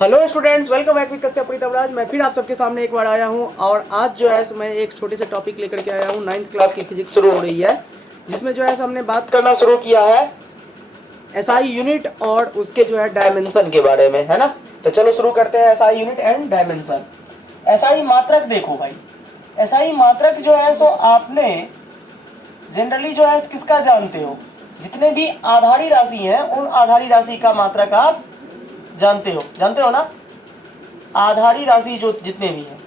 Hello students, welcome back with कक्षा प्रीतमराज। मैं फिर आप सबके सामने एक बार आया हूं और आज जो है मैं एक छोटे से टॉपिक लेकर के आया हूं। 9th क्लास की फिजिक्स शुरू हो रही है, जिसमें जो है हमने बात करना शुरू किया है एसआई यूनिट और उसके जो है डायमेंशन के बारे में, है ना। तो चलो शुरू करते हैं SI unit and dimension. SI मात्रक देखो भाई, एसआई मात्रक जो है सो आपने जनरली जो है किसका जानते हो, जितने भी आधारी राशि हैं उन आधारी राशि का मात्रक आप जानते हो ना। आधारी राशि जो जितने भी हैं,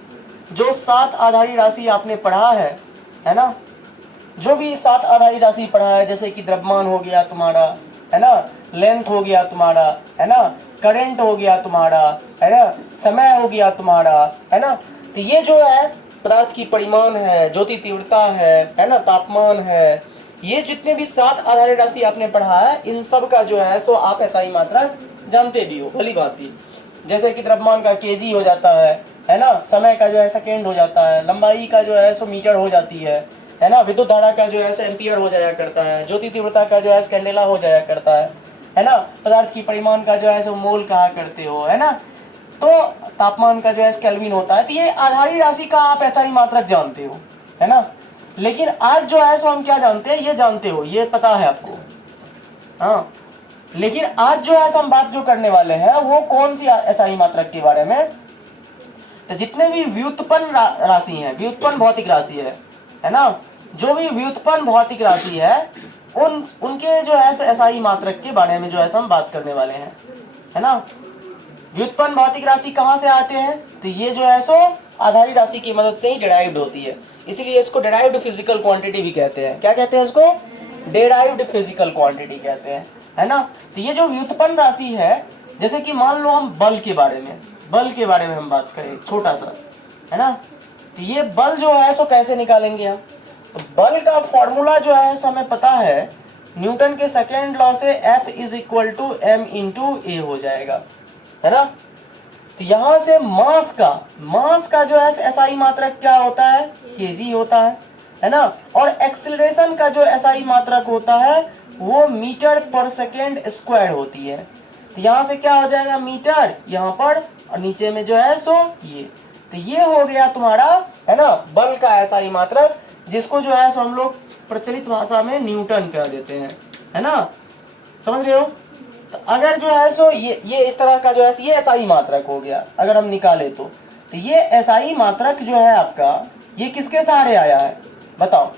जो 7 आधारी राशि आपने पढ़ा है ना, जो भी 7 आधारी राशि पढ़ा है, जैसे कि द्रव्यमान हो गया तुम्हारा, है ना, लेंथ हो गया तुम्हारा, है ना, करंट हो गया तुम्हारा, है ना, समय हो गया तुम्हारा, है ना। तो ये जो है पदार्थ की परिमाण है, ज्योति तीव्रता है ना, तापमान है, ये जितने भी 7 आधारी राशि आपने पढ़ा है, इन सब का जो है सो आप एसआई मात्रक जानते भी हो, भली बात ही। जैसे कि द्रव्यमान का केजी हो जाता है ना, समय का जो है सेकेंड हो जाता है, लंबाई का जो है सो मीटर हो जाती है ना, विद्युत धारा का जो है सो एम्पियर हो जाया करता है, ज्योति तीव्रता का जो है कैंडेला हो जाया करता है ना, पदार्थ की परिमाण का जो है सो मोल कहा करते हो, है ना। तो तापमान का जो है केल्विन होता है। तो ये आधारी राशि का आप ऐसा ही मात्रक जानते हो, है ना। लेकिन आज जो है सो हम क्या जानते हैं, ये जानते हो, ये पता है आपको, हाँ। लेकिन आज जो है हम बात जो करने वाले हैं वो कौन सी एसआई मात्रक के बारे में। तो जितने भी व्युत्पन्न राशि हैं, व्युत्पन्न भौतिक राशि है ना, जो भी व्युत्पन्न भौतिक राशि है उनके जो है एसआई मात्रक के बारे में जो है हम बात करने वाले हैं, है ना। व्युत्पन्न भौतिक राशि कहाँ से आते हैं, तो ये जो है सो आधारी राशि की मदद से ही डिराइव्ड होती है, इसीलिए इसको डिराइव्ड फिजिकल क्वांटिटी भी कहते हैं। क्या कहते हैं इसको? डिराइव्ड फिजिकल क्वांटिटी कहते हैं, है ना। तो ये जो व्युत्पन्न राशि है, जैसे कि मान लो हम बल के बारे में हम बात करें छोटा सा, है ना। तो ये बल जो है सो कैसे निकालेंगे हम, तो बल का फॉर्मूला जो है हमें पता है, न्यूटन के सेकेंड लॉ से F is equal to m into a हो जाएगा, है ना। तो यहां से मास का जो है एसआई मात्रक क्या होता है, केजी होता है ना। और एक्सीलरेशन का जो एसआई मात्रक होता है वो मीटर पर सेकेंड स्क्वायर होती है। तो यहां से क्या हो जाएगा, मीटर यहाँ पर, और नीचे में जो है सो ये। तो ये हो गया तुम्हारा, है ना, बल का एसआई मात्रक, जिसको जो है सो हम लोग प्रचलित भाषा में न्यूटन कह देते हैं, है ना। समझ रहे हो? तो अगर जो है सो ये इस तरह का जो है ये एसआई मात्रक हो गया, अगर हम निकाले तो ये एसआई मात्रक जो है आपका, ये किसके सहारे आया है बताओ।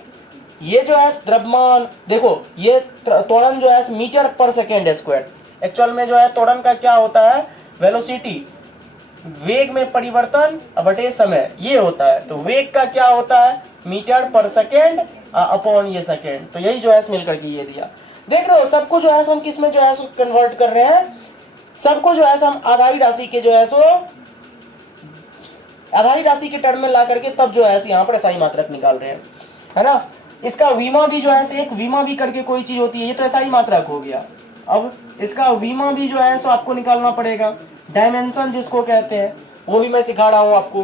ये जो है द्रव्यमान, देखो ये त्वरण जो है मीटर पर सेकेंड स्क्वायर, एक्चुअल में जो है त्वरण का क्या होता है, वेलोसिटी, वेग में परिवर्तन बटे समय, ये होता है। तो वेग का क्या होता है, मीटर पर सेकेंड अपॉन ये सेकेंड। तो यही जो है मिलकर के ये दिया। देख रहे हो सबको जो है हम किस में जो है कन्वर्ट कर रहे हैं, सबको जो है हम आधारी राशि के जो है सो आधारी राशि के टर्म में ला करके तब जो है यहाँ पर एसआई मात्रक निकाल रहे हैं, है ना। इसका वीमा भी जो है एक वीमा भी करके कोई चीज होती है, ये तो एसआई मात्रक हो गया। अब इसका वीमा भी जो है सो आपको निकालना पड़ेगा, डायमेंशन जिसको कहते हैं, वो भी मैं सिखा रहा हूं आपको।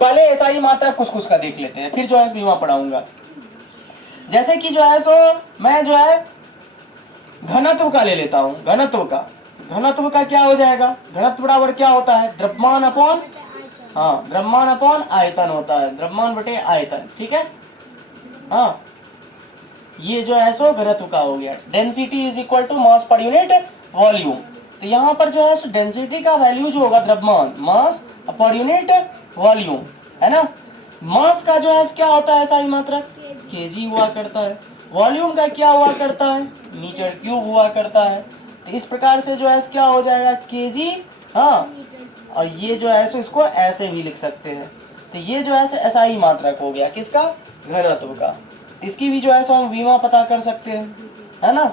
पहले एसआई मात्रक कुछ कुछ का देख लेते हैं, फिर जो है वीमा पढ़ाऊंगा। जैसे कि जो है सो मैं जो है घनत्व का ले लेता हूं, घनत्व का क्या हो जाएगा, घनत्व बराबर क्या होता है, द्रव्यमान अपॉन, हाँ, द्रव्यमान अपॉन आयतन होता है, द्रव्यमान बटे आयतन, ठीक है। हाँ, ये जो है सो घनत्व का हो गया। Density is equal to mass per unit volume. तो यहाँ पर जो है डेंसिटी का वैल्यू जो होगा द्रव्यमान, मास पर यूनिट वॉल्यूम, है ना। मास का जो है क्या होता है एसआई मात्रक, केजी हुआ करता है। वॉल्यूम का क्या हुआ करता है, मीटर क्यूब हुआ करता है। तो इस प्रकार से जो है क्या हो जाएगा, केजी, हाँ, और ये जो है सो इसको ऐसे भी लिख सकते हैं। तो ये जो है एसआई मात्रक हो गया किसका, घनत्व का। इसकी भी जो है हम वीमा पता कर सकते हैं, है ना।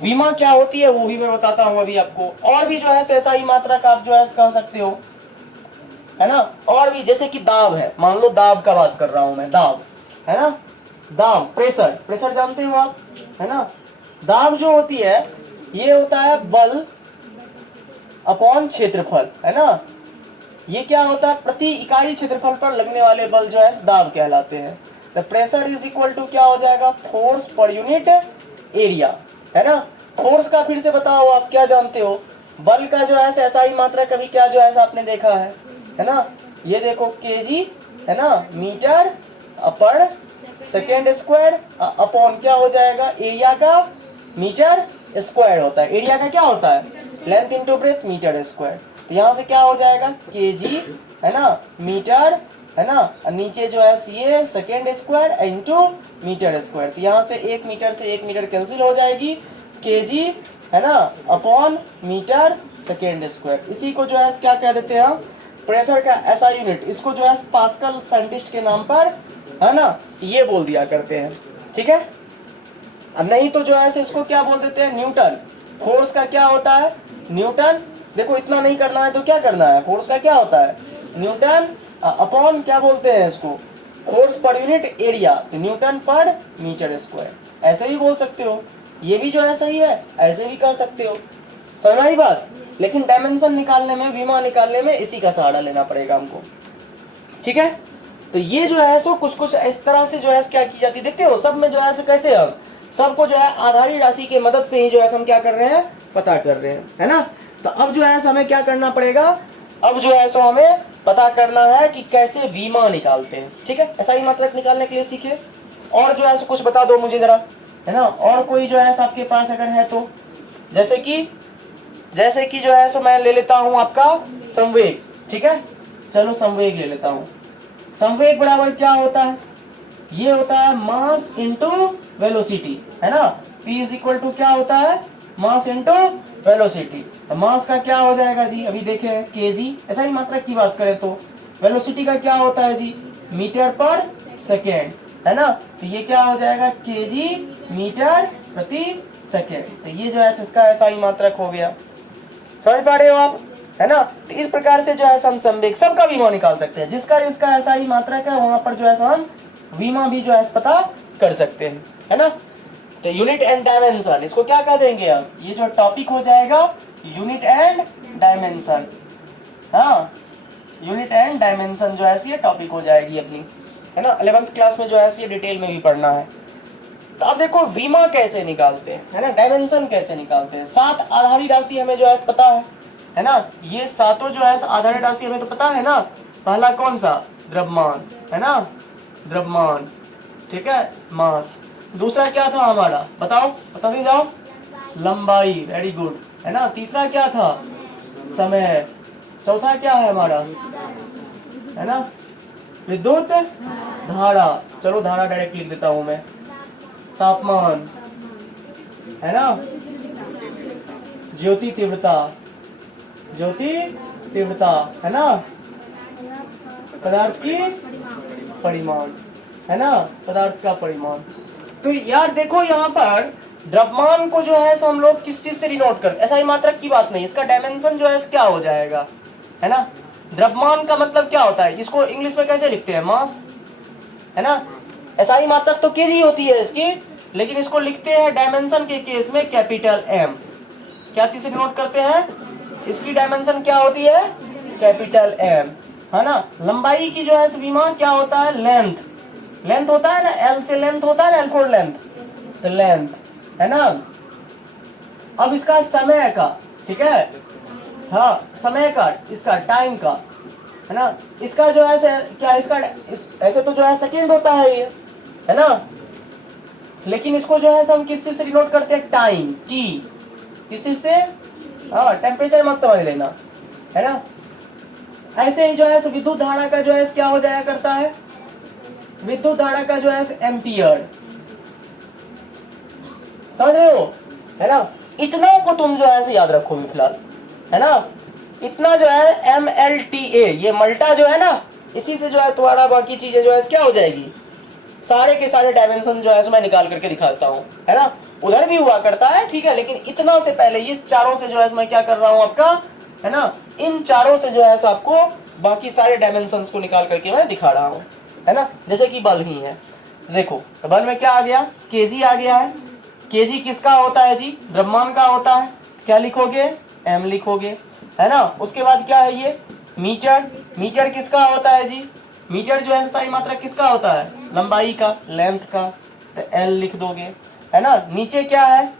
वीमा क्या होती है वो भी मैं बताता हूं अभी आपको। और भी जो है एसआई मात्रक आप जो है कह सकते हो, है ना। और भी जैसे कि दाब है, मान लो दाब का बात कर रहा हूं मैं, दाब, है ना, दाब, प्रेशर जानते हो आप, है ना। दाब जो होती है ये होता है बल अपॉन क्षेत्रफल, है ना। ये क्या होता है, प्रति इकाई क्षेत्रफल पर लगने वाले बल जो है दाब कहलाते हैं। The pressure is equal to क्या हो जाएगा, फोर्स पर यूनिट एरिया, है ना। फोर्स का फिर से बताओ आप क्या जानते हो, बल का जो है ऐसा ही मात्रा कभी क्या जो है आपने देखा है ना। ये देखो केजी है ना, मीटर पर सेकेंड स्क्वायर अपॉन क्या हो जाएगा, एरिया का मीटर स्क्वायर होता है। एरिया का क्या होता है, length into breadth metre square. तो यहाँ से क्या हो जाएगा केजी है ना, मीटर है ना, और नीचे जो है ये second square into metre square. तो यहाँ से 1 मीटर से 1 मीटर कैंसिल हो जाएगी, केजी है ना अपॉन मीटर सेकेंड स्क्वायर। इसी को जो है क्या कह देते हैं हम, प्रेशर का ऐसा यूनिट। इसको जो है पास्कल साइंटिस्ट के नाम पर है ना ये बोल दिया करते हैं, ठीक है। नहीं तो जो है इसको क्या बोल देते हैं, न्यूटन। फोर्स का क्या होता है, न्यूटन। देखो इतना नहीं करना है तो क्या करना है, फोर्स का क्या होता है, न्यूटन अपॉन क्या बोलते हैं इसको, फोर्स पर यूनिट एरिया, तो न्यूटन पर मीटर स्क्वायर। ऐसे भी बोल सकते हो, ये भी जो है सही है, ऐसे भी कर सकते हो, समझ में आई बात। लेकिन डायमेंशन निकालने में, विमा निकालने में इसी का सहारा लेना पड़ेगा हमको, ठीक है। तो ये जो है सो कुछ कुछ इस तरह से जो है क्या की जाती है, देखते हो सब में जो है कैसे हम सबको जो है आधारी राशि की मदद से ही जो है हम क्या कर रहे हैं, पता कर रहे हैं, है ना। तो अब जो है हमें क्या करना पड़ेगा, अब जो है सो हमें पता करना है कि कैसे विमा निकालते हैं, ठीक है। ऐसा ही मात्रक निकालने के लिए सीखे। और जो है सो कुछ बता दो मुझे जरा, है ना। और कोई जो है आपके पास अगर है तो, जैसे कि जो है सो मैं ले लेता हूँ आपका संवेग, ठीक है। चलो संवेग ले लेता हूँ। संवेग बराबर क्या होता है, ये होता है मास इंटू वेलोसिटी, है ना। P इज इक्वल टू क्या होता है, मास इंटू वेलोसिटी। तो मास का क्या हो जाएगा जी, अभी देखें केजी, ऐसा ही मात्रक की बात करें तो। वेलोसिटी का क्या होता है जी, मीटर पर सेकेंड, है ना। तो ये क्या हो जाएगा, केजी मीटर प्रति सेकेंड। तो ये जो है इसका ऐसा ही मात्रक हो गया, समझ पा रहे हो आप, है ना। तो इस प्रकार से जो है हम संवेग सबका विमा निकाल सकते हैं, जिसका इसका ऐसा ही मात्रक है वहां पर जो है हम विमा भी जो है पता कर सकते हैं, है ना। तो यूनिट एंड डायमेंशन, इसको क्या कह देंगे अब, ये जो टॉपिक हो जाएगा यूनिट एंड डायमेंशन। हाँ, यूनिट एंड डायमेंशन जो है ये टॉपिक हो जाएगी अपनी, है ना। 11th क्लास में जो है ये डिटेल में भी पढ़ना है। तो अब देखो विमा कैसे निकालते हैं, है ना, डायमेंशन कैसे निकालते हैं। 7 आधारी राशि हमें जो है पता है ना। ये सातों जो है आधारी राशि हमें तो पता है ना। पहला कौन सा, द्रव्यमान, है ना, द्रव्यमान, ठीक है, मास। दूसरा क्या था हमारा, बताओ, बताते जाओ, लंबाई, वेरी गुड, है ना। तीसरा क्या था, समय। चौथा क्या है हमारा, है ना, विद्युत धारा। चलो धारा डायरेक्ट लिख देता हूं मैं। तापमान, है ना, ज्योति तीव्रता, ज्योति तीव्रता, है ना, पदार्थ की परिमाण, है ना, पदार्थ का परिमाण। तो यार देखो यहाँ पर द्रव्यमान को जो है हम लोग किस चीज से डिनोट करते हैं, ऐसा ही मात्रक की बात नहीं, इसका डायमेंशन जो है क्या हो जाएगा, है ना। द्रव्यमान का मतलब क्या होता है, इसको इंग्लिश में कैसे लिखते हैं, मास, है ना। ऐसा ही मात्रक तो केजी होती है इसकी, लेकिन इसको लिखते हैं डायमेंशन के केस में कैपिटल एम। क्या चीज से डिनोट करते हैं, इसकी डायमेंशन क्या होती है, कैपिटल एम, है ना। लंबाई की जो है विमा क्या होता है, लेंथ, लेंथ होता है ना, एल से लेंथ होता है ना, एल फॉर लेंथ, तो लेंथ, है ना। अब इसका समय का, ठीक है, हाँ समय का, इसका टाइम का, है ना। इसका जो है क्या, इसका ऐसे तो जो है सेकेंड होता है ये, है ना। लेकिन इसको जो है हम किस चीज से डिनोट करते हैं, टाइम, टी, किस चीज से, हाँ टेम्परेचर मत समझ लेना, है ना। ऐसे ही जो है विद्युत धारा का जो है क्या हो जाया करता है, विद्युत धारा का जो है एम्पियर, समझ रहे हो, है ना। इतना को तुम जो है याद रखो भी फिलहाल, है ना। इतना जो है MLTA, ये मल्टा जो है ना, इसी से जो है तुम्हारा बाकी चीजें जो है क्या हो जाएगी, सारे के सारे डायमेंशन जो है मैं निकाल करके दिखाता हूँ, है ना। उधर भी हुआ करता है, ठीक है, लेकिन इतना से पहले इस चारों से जो है मैं क्या कर रहा हूँ आपका, है ना, इन चारों से जो है आपको बाकी सारे डायमेंशंस को निकाल करके मैं दिखा रहा हूँ, है ना। जैसे कि बल ही है, देखो बल में क्या आ गया, केजी आ गया है। केजी किसका होता है जी, द्रव्यमान का होता है, क्या लिखोगे, एम लिखोगे, है ना। उसके बाद क्या है ये मीटर, मीटर किसका होता है जी, मीटर जो है सही मात्रा किसका होता है, लंबाई का, लेंथ का, तो एल लिख दोगे, है ना। नीचे क्या है,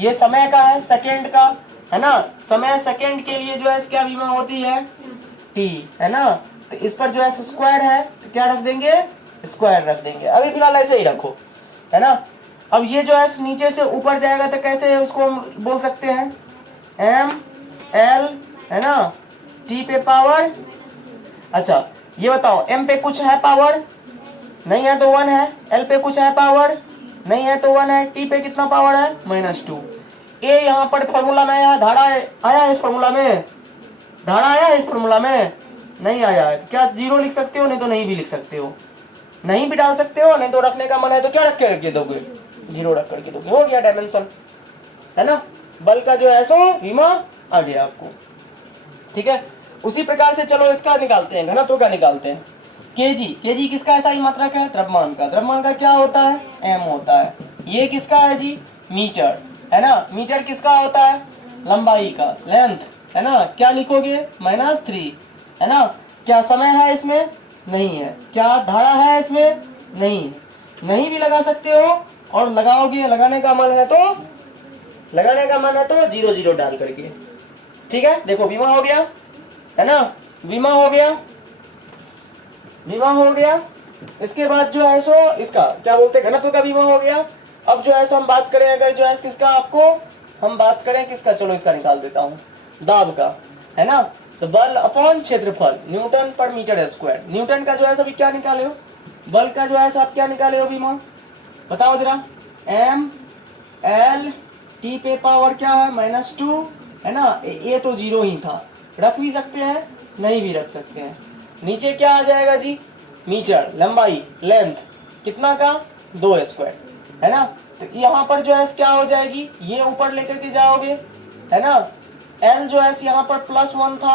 ये समय का है, सेकेंड का, है ना, समय सेकंड के लिए जो है क्या विमा होती है, टी, है ना। तो इस पर जो है स्क्वायर है तो क्या रख देंगे, स्क्वायर रख देंगे। अभी फिलहाल ऐसे ही रखो, है ना। अब ये जो है नीचे से ऊपर जाएगा तो कैसे उसको हम बोल सकते हैं, एम एल, है ना, टी पे पावर। अच्छा ये बताओ, एम पे कुछ है पावर, नहीं है तो 1 है, एल पे कुछ है पावर, नहीं है तो 1 है, टी पे कितना पावर है, -2। ए यहाँ पर फॉर्मूला में आया, धारा आया है इस फॉर्मूला में, धारा आया है इस फॉर्मूला में, नहीं आया है। क्या 0 लिख सकते हो, नहीं तो नहीं भी लिख सकते हो, नहीं भी डाल सकते हो, नहीं तो रखने का मन है तो क्या रख के दोगे, 0 रख करके दोगे, हो गया डायमेंशन, है ना। बल का जो है सो विमा आ गया आपको, ठीक है। उसी प्रकार से चलो इसका निकालते हैं, घनत्व का निकालते हैं। केजी, केजी किसका ऐसा ही मात्रक है, द्रव्यमान का। द्रव्यमान का क्या होता है, एम होता है। ये किसका है जी, मीटर, है ना। मीटर किसका होता है, लंबाई का, लेंथ, है ना। क्या लिखोगे, -3, है ना। क्या समय है इसमें, नहीं है। क्या धारा है इसमें, नहीं, नहीं भी लगा सकते हो, और लगाओगे, लगाने का मन है तो 0 0 डाल करके, ठीक है। देखो विमा हो गया, है ना, विमा हो गया, विमा हो गया। इसके बाद जो है सो इसका क्या बोलते हैं, घनत्व का विमा हो गया। अब जो है सो हम बात करें अगर जो है किसका, आपको हम बात करें किसका, चलो इसका निकाल देता हूँ, दाब का, है ना। तो बल अपॉन क्षेत्रफल, न्यूटन पर मीटर स्क्वायर। न्यूटन का जो है सभी क्या निकाले हो, बल का जो है सब क्या निकाले हो विमा, बताओ जरा। एम एल टी पे पावर क्या है, -2, है ना। ये तो 0 ही था, रख भी सकते हैं, नहीं भी रख सकते हैं। नीचे क्या आ जाएगा जी, मीटर, लंबाई, लेंथ कितना का, 2 स्क्वायर, है ना। तो यहाँ पर जो है क्या हो जाएगी, ये ऊपर लेकर के जाओगे, है ना। एल जो है यहाँ पर +1 था,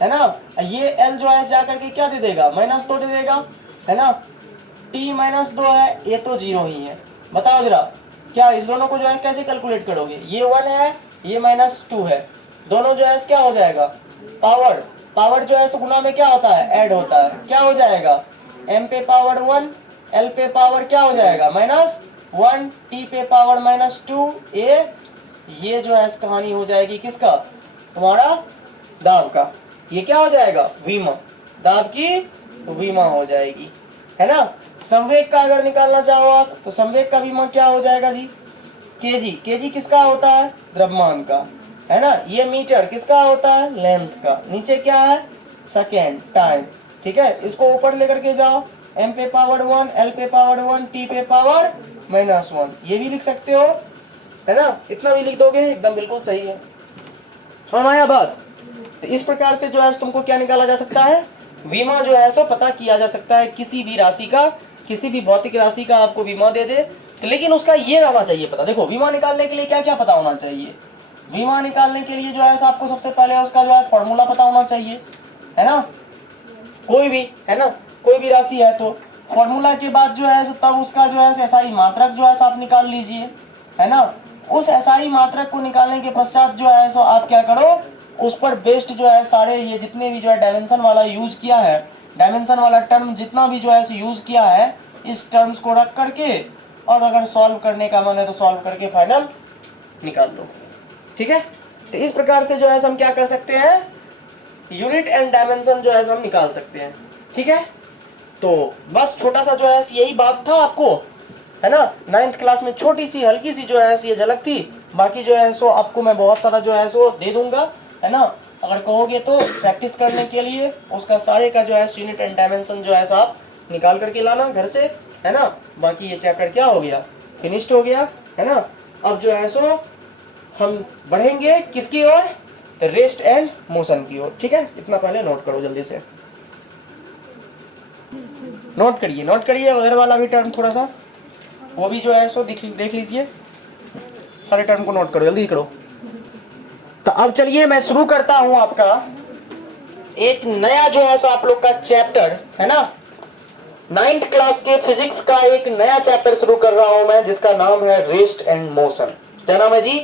है ना। ये एल जो है जाकर के क्या दे देगा, -2 दे देगा, है ना। टी -2 है, ये तो 0 ही है। बताओ जरा, क्या इस दोनों को जो है कैसे कैलकुलेट करोगे, ये 1 है, ये -2 है, दोनों जो है क्या हो जाएगा, पावर, पावर जो है गुना में क्या होता है, ऐड होता है, क्या हो जाएगा, m पे पावर 1, l पे पावर क्या हो जाएगा, -1, t पे पावर -2, ये जो है कहानी हो जाएगी किसका, तुम्हारा दाब का। ये क्या हो जाएगा, विमा, दाब की विमा हो जाएगी, है ना। संवेग का अगर निकालना चाहो आप तो संवेग का विमा क्या हो जाएगा जी, केजी, केजी किसका होता है, द्रव्यमान का, है ना। ये मीटर किसका होता है, लेंथ का। नीचे क्या है, सेकेंड, टाइम, ठीक है। इसको ऊपर लेकर के जाओ, m पे पावर 1, l पे पावर 1, t पे पावर -1, ये भी लिख सकते हो, है ना। इतना भी लिख दोगे एकदम बिल्कुल सही है, समझ आया बात। तो इस प्रकार से जो है तुमको क्या निकाला जा सकता है, विमा जो है सो पता किया जा सकता है। किसी भी राशि का, किसी भी भौतिक राशि का आपको विमा दे दे तो, लेकिन उसका ये आना चाहिए पता। देखो विमा निकालने के लिए क्या क्या पता होना चाहिए, विमा निकालने के लिए जो है आपको सबसे पहले उसका जो है फॉर्मूला पता होना चाहिए, है ना। कोई भी, है ना, कोई भी राशि है तो फॉर्मूला के बाद जो है तब उसका जो है एसआई मात्रक जो है आप निकाल लीजिए, है ना। उस एसआई मात्रक को निकालने के पश्चात जो है सो आप क्या करो, उस पर बेस्ड जो है सारे ये जितने भी जो है डायमेंशन वाला यूज किया है, डायमेंशन वाला टर्म जितना भी जो है यूज किया है, इस टर्म्स को रख करके और अगर सॉल्व करने का मन है तो सॉल्व करके फाइनल निकाल लो, ठीक है। तो इस प्रकार से जो है हम क्या कर सकते हैं, यूनिट एंड डायमेंशन जो है हम निकाल सकते हैं, ठीक है। तो बस छोटा सा जो है यही बात था आपको, है ना। 9th क्लास में छोटी सी हल्की सी जो है ये झलक थी, बाकी जो है सो आपको मैं बहुत सारा जो है सो दे दूंगा, है ना। अगर कहोगे तो प्रैक्टिस करने के लिए उसका सारे का जो है यूनिट एंड डायमेंशन जो है आप निकाल करके लाना घर से, है ना। बाकी ये चैप्टर क्या हो गया, फिनिश्ड हो गया, है ना। अब जो है सो हम बढ़ेंगे किसकी ओर, रेस्ट एंड मोशन की ओर, ठीक है। इतना पहले नोट करो, जल्दी से नोट करिए उधर वाला भी टर्म थोड़ा सा वो भी जो है सो देख लीजिए, सारे टर्म को नोट करो, जल्दी करो। तो अब चलिए मैं शुरू करता हूं आपका एक नया जो है सो आप लोग का चैप्टर, है ना। 9th क्लास के फिजिक्स का एक नया चैप्टर शुरू कर रहा हूं मैं, जिसका नाम है रेस्ट एंड मोशन। क्या नाम है जी,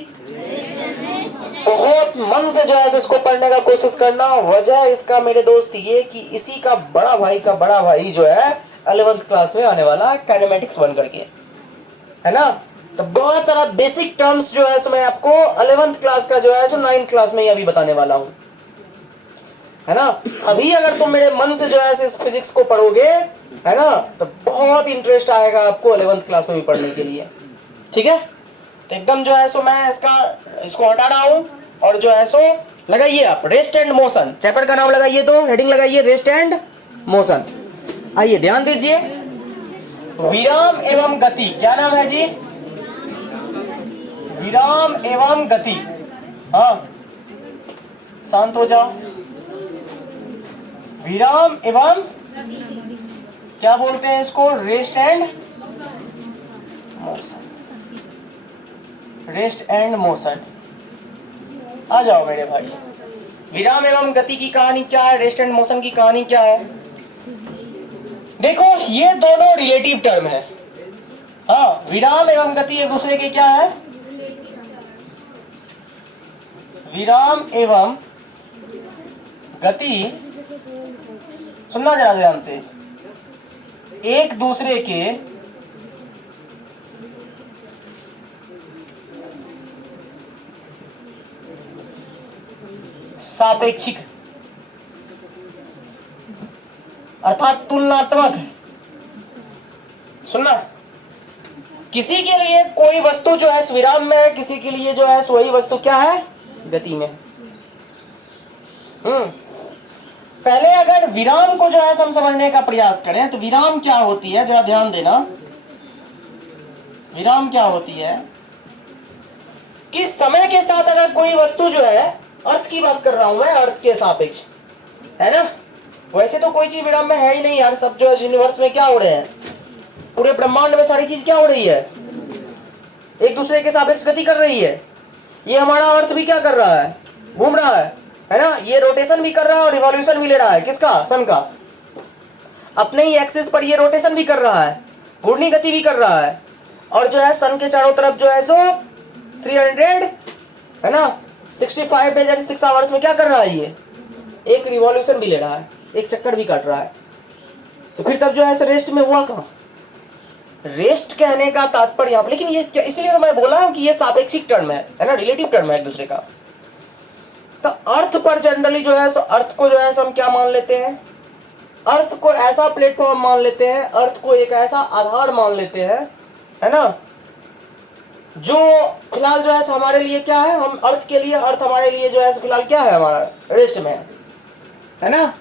बहुत मन से जो है इसको पढ़ने का कोशिश करना। वजह इसका मेरे दोस्त ये कि इसी का बड़ा भाई जो है 11th क्लास में आने वाला है, काइनेमेटिक्स बन करके, है ना। तो बहुत सारा बेसिक टर्म्स जो है सो मैं आपको 11th क्लास का जो है सो 9th क्लास में ही अभी बताने वाला हूं, है ना। अभी अगर तुम मेरे मन से जो है इस फिजिक्स को पढ़ोगे, है ना, तो बहुत इंटरेस्ट आएगा आपको 11th क्लास में भी पढ़ने के लिए। ठीक है, तो एकदम जो है सो मैं इसको हटा रहा हूं और जो है सो लगाइए आप रेस्ट एंड मोशन। चैप्टर का नाम लगाइए, तो हेडिंग लगाइए रेस्ट एंड मोशन। आइए ध्यान दीजिए, विराम एवं गति। क्या नाम है जी? विराम एवं गति। हाँ, शांत हो जाओ। विराम एवं क्या बोलते हैं इसको? Rest and motion. Rest and motion. आ जाओ मेरे भाई। विराम एवं गति की कहानी क्या है? रेस्ट एंड मोशन की कहानी क्या है? देखो, ये दोनों रिलेटिव टर्म है। हाँ, विराम एवं गति एक दूसरे के क्या है? विराम एवं गति, सुनना जरा ध्यान से, एक दूसरे के सापेक्षिक अर्थात तुलनात्मक है। सुनना, किसी के लिए कोई वस्तु जो है विराम में है, किसी के लिए जो है वही वस्तु क्या है? गति में। पहले अगर विराम को जो है हम समझने का प्रयास करें तो विराम क्या होती है, जरा ध्यान देना। विराम क्या होती है कि समय के साथ अगर कोई वस्तु जो है, अर्थ की बात कर रहा हूं मैं, अर्थ के सापेक्ष, है ना। वैसे तो कोई चीज विराम में है ही नहीं यार, सब जो है यूनिवर्स में क्या हो रहे हैं, पूरे ब्रह्मांड में सारी चीज क्या हो रही है? एक दूसरे के सापेक्ष गति कर रही है। ये हमारा अर्थ भी क्या कर रहा है? घूम रहा है ना। ये रोटेशन भी कर रहा है और रिवॉल्यूशन भी ले रहा है। किसका? सन का। अपने ही एक्सिस पर ये रोटेशन भी कर रहा है, घूर्णी गति भी कर रहा है, और जो है सन के चारों तरफ जो है सो 300 है ना 65 डेज एंड 6 आवर्स में क्या कर रहा है? ये एक रिवॉल्यूशन भी ले रहा है, एक चक्कर भी काट रहा है। तो फिर तब जो है रेस्ट में हुआ कहां? रेस्ट कहने का तात्पर्य यहाँ पर, लेकिन ये इसीलिए तो मैं बोला हूं कि ये सापेक्षिक टर्म है ना, रिलेटिव टर्म है एक दूसरे का। तो अर्थ पर जनरली जो है अर्थ को जो है हम क्या मान लेते हैं? अर्थ को ऐसा प्लेटफॉर्म मान लेते हैं, अर्थ को एक ऐसा आधार मान लेते हैं, है ना, जो फिलहाल जो है हमारे लिए क्या है? हम अर्थ के लिए, अर्थ हमारे लिए जो है फिलहाल क्या है? हमारा रेस्ट में है ना।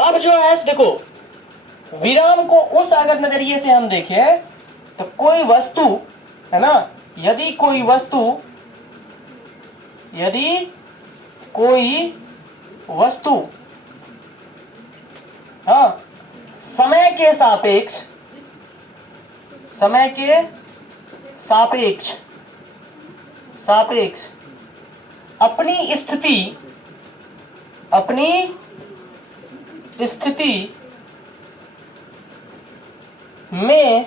अब जो है देखो, विराम को उस अगर नजरिए से हम देखें तो कोई वस्तु, है ना, यदि कोई वस्तु हाँ, समय के सापेक्ष अपनी स्थिति में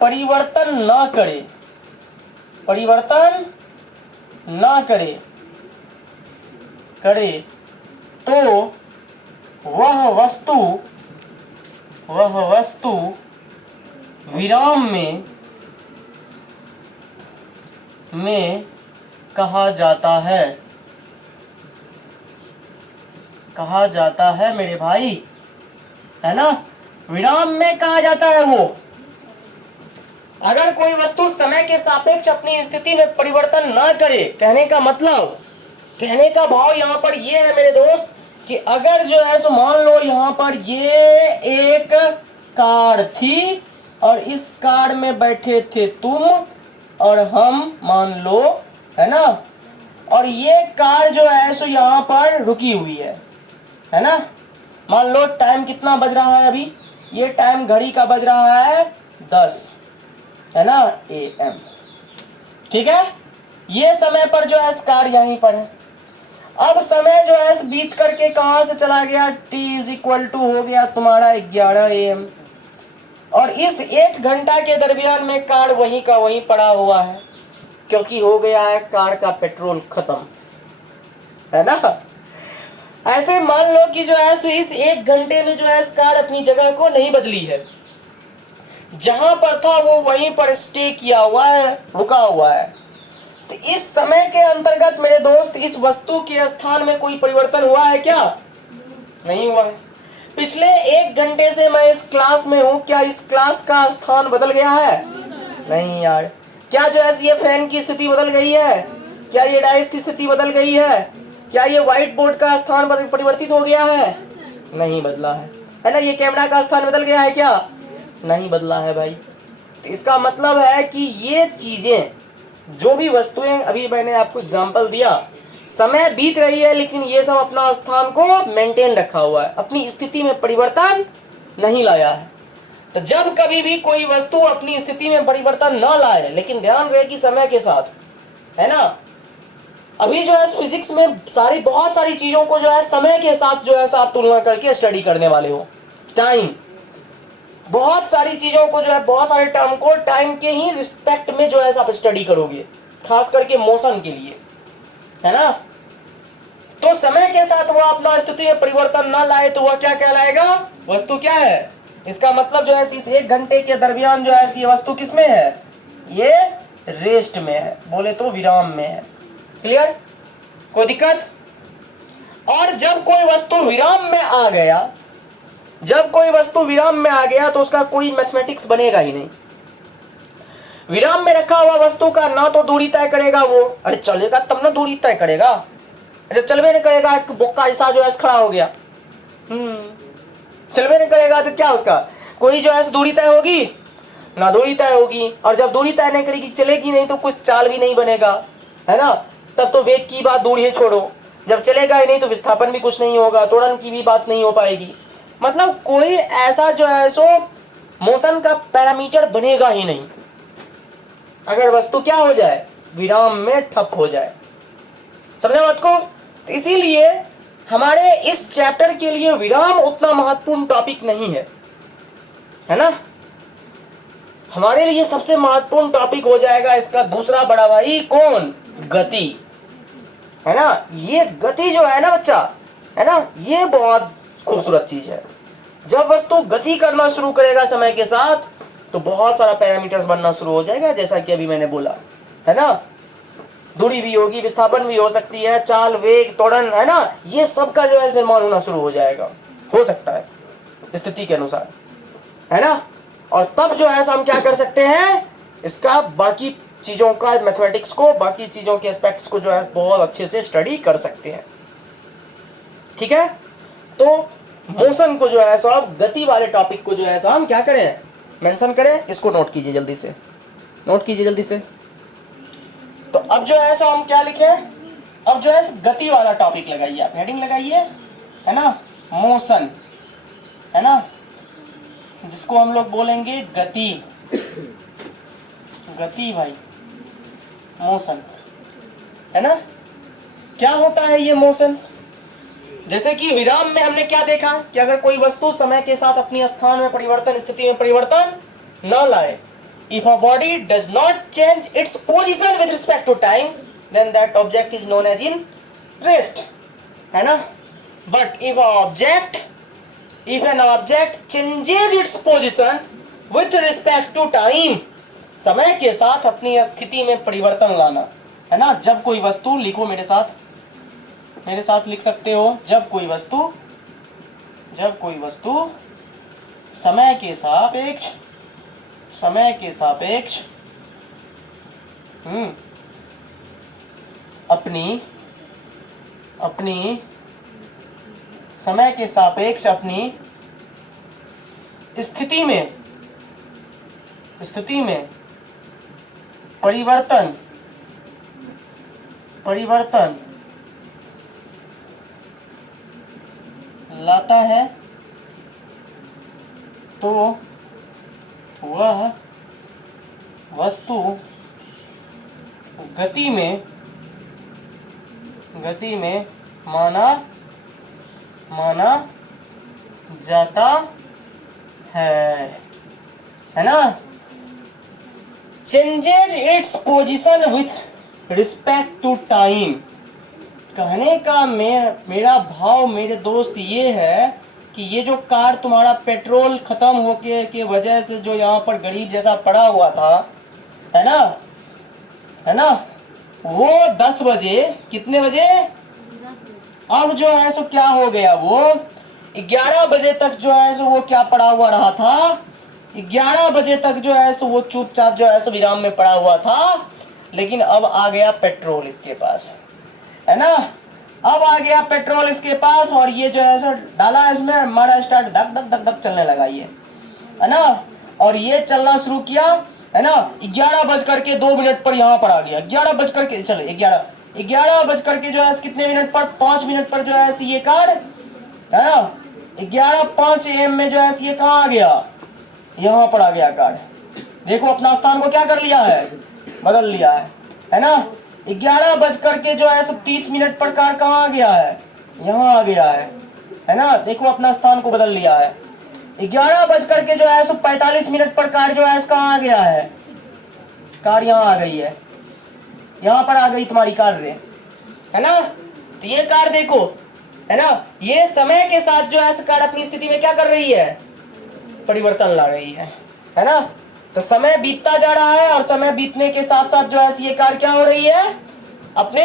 परिवर्तन न करे तो वह वस्तु विराम में कहा जाता है मेरे भाई, है ना। विराम में कहा जाता है वो, अगर कोई वस्तु समय के सापेक्ष अपनी स्थिति में परिवर्तन ना करे। कहने का मतलब, कहने का भाव यहाँ पर ये है मेरे दोस्त कि अगर जो है सो मान लो यहाँ पर ये एक कार थी और इस कार में बैठे थे तुम और हम, मान लो, है ना, और ये कार जो है सो यहाँ पर रुकी हुई है ना। मान लो टाइम कितना बज रहा है अभी? ये टाइम घड़ी का बज रहा है 10, है ना, AM। ठीक है, ये समय पर जो है कार यहीं पर है। अब समय जो है बीत करके कहां से चला गया? T = हो गया तुम्हारा 11 AM, और इस 1 घंटा के दरमियान में कार वहीं का वहीं पड़ा हुआ है, क्योंकि हो गया है कार का पेट्रोल खत्म, है ना। ऐसे मान लो कि जो है इस 1 घंटे में जो है कार अपनी जगह को नहीं बदली है। जहां पर था वो वहीं पर स्टे किया हुआ है, रुका हुआ है। तो इस समय के अंतर्गत मेरे दोस्त इस वस्तु के स्थान में कोई परिवर्तन हुआ है क्या? नहीं हुआ है। पिछले 1 घंटे से मैं इस क्लास में हूं, क्या इस क्लास का स्थान बदल गया है? नहीं यार। क्या जो है ये फैन की स्थिति बदल गई है? क्या ये डाइस की स्थिति बदल गई है? क्या ये व्हाइट बोर्ड का स्थान परिवर्तित हो गया है? नहीं बदला है ना। ये कैमरा का स्थान बदल गया है क्या? नहीं बदला है भाई। तो इसका मतलब है कि ये चीजें, जो भी वस्तुएं, अभी मैंने आपको एग्जांपल दिया, समय बीत रही है लेकिन ये सब अपना स्थान को मेंटेन रखा हुआ है, अपनी स्थिति में परिवर्तन नहीं लाया है। तो जब कभी भी कोई वस्तु अपनी स्थिति में परिवर्तन न लाए, लेकिन ध्यान रहे कि समय के साथ, है ना। अभी जो है फिजिक्स में बहुत सारी चीजों को जो है समय के साथ जो है आप तुलना करके स्टडी करने वाले हो। टाइम, बहुत सारी चीजों को जो है, बहुत सारे टर्म को टाइम के ही रिस्पेक्ट में जो है आप स्टडी करोगे, खास करके मोशन के लिए, है ना। तो समय के साथ वो अपना स्थिति में परिवर्तन ना लाए तो वह क्या कहलाएगा? वस्तु क्या है? इसका मतलब जो है इस 1 घंटे के दरमियान जो है ये वस्तु किस में है? ये रेस्ट में है, बोले तो विराम में है। क्लियर? कोई दिक्कत? और जब कोई वस्तु विराम में आ गया, जब कोई वस्तु विराम में आ गया तो उसका कोई मैथमेटिक्स बनेगा ही नहीं। विराम में रखा हुआ वस्तु का ना तो दूरी तय करेगा वो, अरे चलेगा तब ना दूरी तय करेगा। जब चलवे नहीं करेगा, बोक्का ऐसा जो है खड़ा हो गया, चलवे नहीं करेगा तो क्या उसका कोई जो है दूरी तय होगी? ना दूरी तय होगी। और जब दूरी तय नहीं करेगी, चलेगी नहीं, तो कुछ चाल भी नहीं बनेगा, है ना। तब तो वेग की बात दूर ही छोड़ो, जब चलेगा ही नहीं तो विस्थापन भी कुछ नहीं होगा, त्वरण की भी बात नहीं हो पाएगी। मतलब कोई ऐसा जो है सो मोशन का पैरामीटर बनेगा ही नहीं अगर वस्तु क्या हो जाए? विराम में ठप हो जाए। समझा बात को? तो इसीलिए हमारे इस चैप्टर के लिए विराम उतना महत्वपूर्ण टॉपिक नहीं है ना। हमारे लिए सबसे महत्वपूर्ण टॉपिक हो जाएगा इसका दूसरा बड़ा भाई, कौन? गति, है ना। ये गति जो है ना बच्चा, है ना, ये बहुत खूबसूरत चीज है। जब वस्तु गति करना शुरू करेगा समय के साथ तो बहुत सारा पैरामीटर्स बनना शुरू हो जाएगा, जैसा कि अभी मैंने बोला, है ना। दूरी भी होगी, विस्थापन भी हो सकती है, चाल, वेग, त्वरण, है ना, ये सब का जो है निर्माण होना शुरू हो जाएगा, हो सकता है स्थिति के अनुसार, है ना। और तब जो है हम क्या कर सकते हैं? इसका बाकी चीजों का मैथमेटिक्स को, बाकी चीजों के एस्पेक्ट्स को जो है बहुत अच्छे से स्टडी कर सकते हैं। ठीक है। तो मोशन को जो है सब, गति वाले टॉपिक को जो है हम क्या करें? मेंशन करें। इसको नोट कीजिए जल्दी से, नोट कीजिए जल्दी से। तो अब जो है हम क्या लिखे? अब जो है गति वाला टॉपिक लगाइए, आप हेडिंग लगाइए, है ना, मोशन, है ना, जिसको हम लोग बोलेंगे गति। गति भाई, मोशन, है ना। क्या होता है ये मोशन? जैसे कि विराम में हमने क्या देखा कि अगर कोई वस्तु समय के साथ अपनी स्थान में परिवर्तन, स्थिति में परिवर्तन न लाए, if a body does not change its position with respect to time, then that object is known as in rest, है ना। But if an object changes its position with respect to time, समय के साथ अपनी स्थिति में परिवर्तन लाना, है ना। जब कोई वस्तु, लिखो मेरे साथ लिख सकते हो, जब कोई वस्तु समय के सापेक्ष अपनी समय के सापेक्ष अपनी स्थिति में परिवर्तन लाता है तो वह वस्तु गति में माना जाता है ना। Changes its position with respect to time. कहने का मेरा भाव मेरे दोस्त ये है कि ये जो कार तुम्हारा पेट्रोल खत्म होके के वजह से जो यहाँ पर गरीब जैसा पड़ा हुआ था, है ना, वो 10 बजे, कितने बजे, अब जो है सो क्या हो गया, वो 11 बजे तक जो है सो वो क्या पड़ा हुआ रहा था, 11 बजे तक जो है सो वो चुपचाप जो है सो विराम में पड़ा हुआ था। लेकिन अब आ गया पेट्रोल इसके पास, है ना, अब आ गया पेट्रोल इसके पास और ये जो है सो डाला इसमें, हमारा स्टार्ट धक धक धक धक चलने लगा ये, है ना, और ये चलना शुरू किया, है ना। 11:02 पर यहाँ पर आ गया, 11 के चलो 11 के जो है कितने मिनट पर, 5 मिनट पर जो है ये कार, है ना, 11:05 AM में जो है ये कहाँ आ गया, यहाँ पर आ गया कार। देखो अपना स्थान को क्या कर लिया है, बदल लिया है ना। 11 के जो है 30 मिनट पर कार कहाँ आ गया है, यहाँ आ गया है ना। देखो अपना स्थान को बदल लिया है। 11 के जो है 45 मिनट पर कार जो है कहाँ आ गया है, कार यहाँ आ गई है, यहाँ पर आ गई तुम्हारी कार रे, है ना। तो ये कार देखो, है ना, ये समय के साथ जो है कार अपनी स्थिति में क्या कर रही है, परिवर्तन ला रही है ना। तो समय बीतता जा रहा है और समय बीतने के साथ साथ जो है ये कार क्या हो रही है, अपने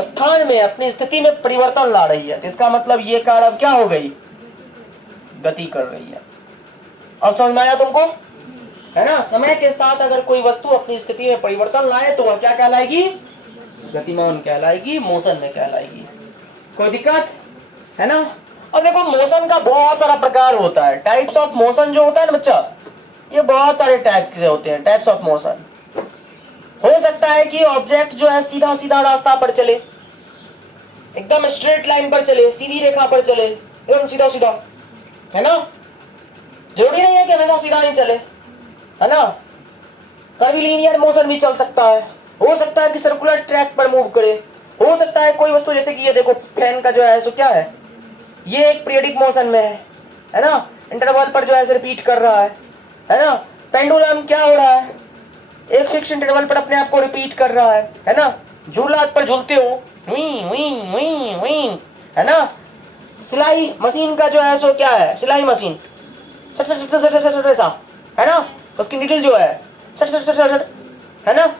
स्थान में, अपनी स्थिति में परिवर्तन ला रही है। इसका मतलब ये कार अब क्या हो गई, गति कर रही है। अब समझ में आया तुमको, है ना। समय के साथ अगर कोई वस्तु अपनी स्थिति में परिवर्तन लाए तो वह क्या कहलाएगी, गतिमान कहलाएगी, मोशन में कहलाएगी। कोई दिक्कत, है ना। और देखो मोशन का बहुत सारा प्रकार होता है, टाइप्स ऑफ मोशन जो होता है ना बच्चा, ये बहुत सारे टाइप से होते हैं, टाइप्स ऑफ मोशन। हो सकता है कि ऑब्जेक्ट जो है सीधा सीधा रास्ता पर चले, एकदम स्ट्रेट लाइन पर चले, सीधी रेखा पर चले, एकदम सीधा सीधा, है ना। जरूरी नहीं है कि हमेशा सीधा ही चले, है ना। कभी लीनियर मोशन भी चल सकता है, हो सकता है कि सर्कुलर ट्रैक पर मूव करे, हो सकता है कोई वस्तु, जैसे कि ये देखो फैन का जो है सो क्या है, ये एक पीरियडिक मोशन में है ना, इंटरवल पर जो है रिपीट कर रहा है ना। पेंडुलम क्या हो रहा है, एक फिक्स इंटरवल पर अपने आप को रिपीट कर रहा है ना। झूला पर झूलते हो, है ना। सिलाई मशीन का जो है सो क्या है, सिलाई मशीन सट सट सट सट सट ऐसा, है ना, उसकी निडल जो है सट सट सट सट, है ना।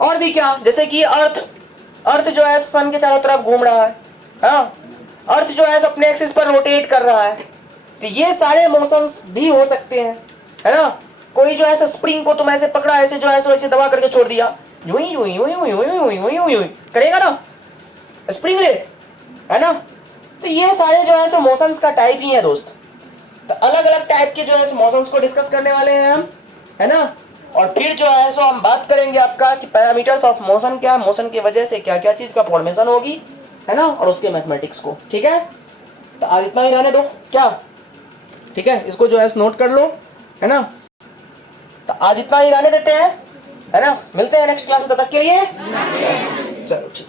और भी क्या, जैसे कि अर्थ जो है सन के चारों तरफ घूम रहा है, हाँ, अर्थ जो है अपने एक्सिस पर रोटेट कर रहा है। तो ये सारे मोशंस भी हो सकते हैं, है ना। कोई जो है स्प्रिंग को तुम ऐसे पकड़ा, ऐसे जो है ऐसे दबा करके छोड़ दिया, यूं यूं यूं यूं यूं यूं यूं यूं यूं करेगा ना स्प्रिंग ले, है ना। तो ये सारे जो है मोशंस का टाइप ही है दोस्त। तो अलग अलग टाइप के जो है मोशंस को डिस्कस करने वाले हैं हम, है ना। और फिर जो है हम बात करेंगे आपका कि पैरामीटर्स ऑफ मोशन क्या है, मोशन की वजह से क्या क्या चीज का फॉर्मेशन होगी, है ना, और उसके मैथमेटिक्स को। ठीक है, तो आज इतना ही रहने दो क्या, ठीक है, इसको जो है नोट कर लो, है ना। तो आज इतना ही रहने देते हैं, है ना। मिलते हैं नेक्स्ट क्लास में, तब तक के लिए चलो ठीक।